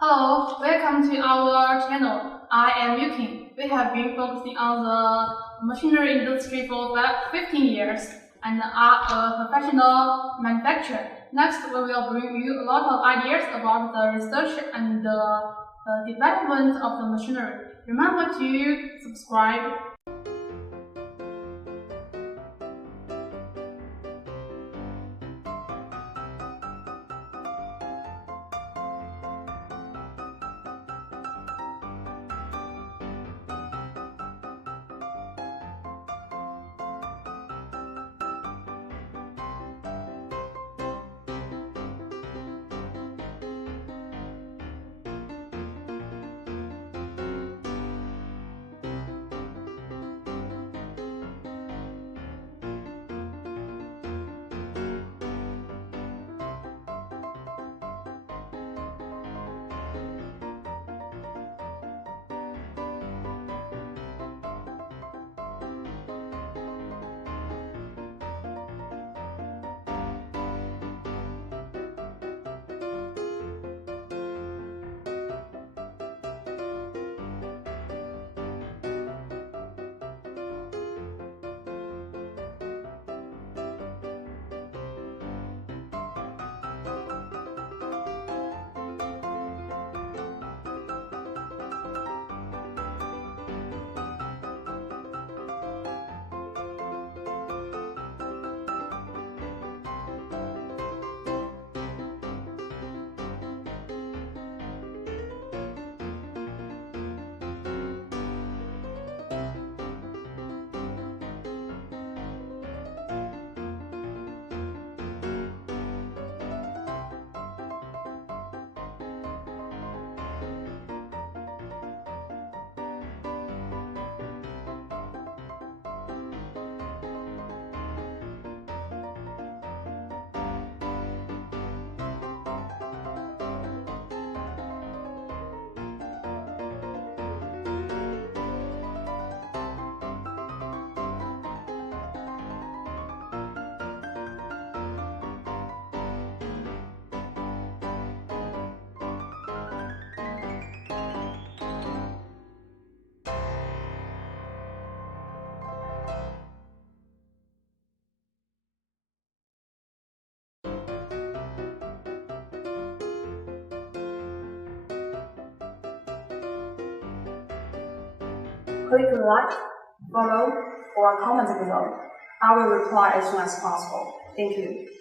Hello, welcome to our channel. I am Yuki. We have been focusing on the machinery industry for 15 years and are a professional manufacturer. Next, we will bring you a lot of ideas about the research and the development of the machinery. Remember to subscribe. Click like, follow, or comment below. I will reply as soon as possible. Thank you.